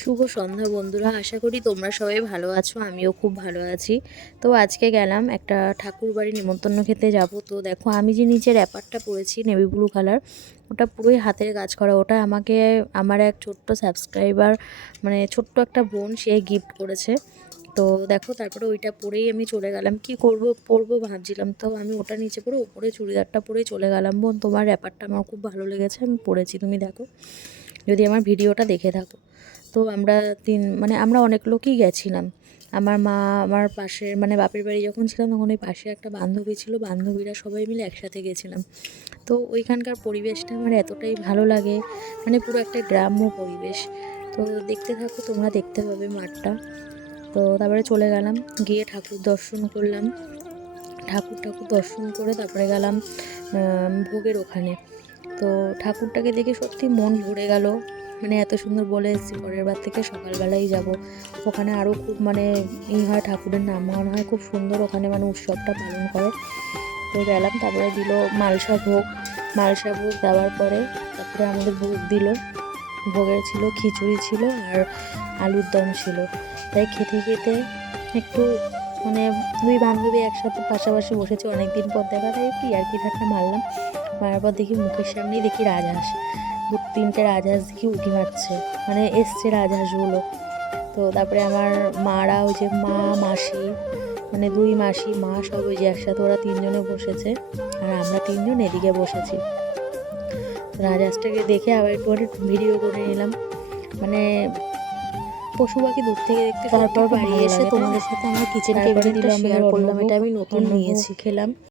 শুভ সন্ধ্যা বন্ধুরা, আশা করি তোমরা সবাই ভালো আছো। আমিও খুব ভালো আছি। তো আজকে গেলাম একটা ঠাকুর বাড়ি নিমন্ত্রণ খেতে যাব। তো দেখো আমি যে নিচে র্যাপারটা পরেছি নেভি ব্লু কালার, ওটা পুরোই হাতের কাজ করা। ওটা আমাকে আমার এক ছোট্ট সাবস্ক্রাইবার, মানে ছোট্ট একটা বোন, সে গিফট করেছে। তো দেখো তারপরে ওইটা পরেই আমি চলে গেলাম। কি করব পরবো ভাবছিলাম, তো আমি ওটা নিচে পরে ওপরে চুড়িদারটা পরেই চলে গেলাম। বোন, তোমার র্যাপারটা আমার খুব ভালো লেগেছে, আমি পরেছি, তুমি দেখো যদি আমার ভিডিওটা দেখে থাকো। তো আমরা অনেক লোকই গেছিলাম। আমার মা, আমার পাশের মানে বাপের বাড়ি যখন ছিলাম তখন ওই পাশে একটা বান্ধবী ছিল, বান্ধবীরা সবাই মিলে একসাথে গেছিলাম। তো ওইখানকার পরিবেশটা আমার এতটাই ভালো লাগে, মানে পুরো একটা গ্রাম্য পরিবেশ। তো দেখতে থাকো, তোমরা দেখতে পাবে মাঠটা। তো তারপরে চলে গেলাম, গিয়ে ঠাকুর দর্শন করলাম। ঠাকুর দর্শন করে তারপরে গেলাম ভোগের ওখানে। তো ঠাকুরটাকে দেখে সত্যি মন ভরে গেল। মানে এত সুন্দর বলে এসেছি, পরের বার থেকে সকালবেলাই যাব। ওখানে আরও খুব হয়, ঠাকুরের নামগান হয় খুব সুন্দর ওখানে, মানে উৎসবটা পালন করে। তো গেলাম, তারপরে দিল মালসা ভোগ দেওয়ার পরে তারপরে আমাদের ভোগ দিল। ভোগের ছিল খিচুড়ি ছিল আর আলুর দম ছিল। তাই খেতে খেতে একটু দুই বান্ধবী একসাথে পাশাপাশি বসেছে, অনেক দিন পর দেখা, তাই একটু ইয়ার্কি ঠাট্টা মারলাম। মারার পর দেখি মুখের সামনেই দেখি রাজহাঁস, 2-3টে রাজহাঁস দেখি উঠি মারছে, এসছে রাজহাঁসগুলো। তো তারপরে আমার মারা, ওই যে মাসি, দুই মাসি মা সব ওই যে একসাথে ওরা 3জনে বসেছে, আর আমরা 3জন এদিকে বসেছি। রাজহাঁসটাকে দেখে আবার একটু ভিডিও করে নিলাম। পশু পাখি দূর থেকে দেখতে, তারপর বাড়ি এসে তোমাদের সাথে আমার কিচেন টেবিলটা শেয়ার করলাম। এটা আমি নতুন নিয়েছি, খেলাম।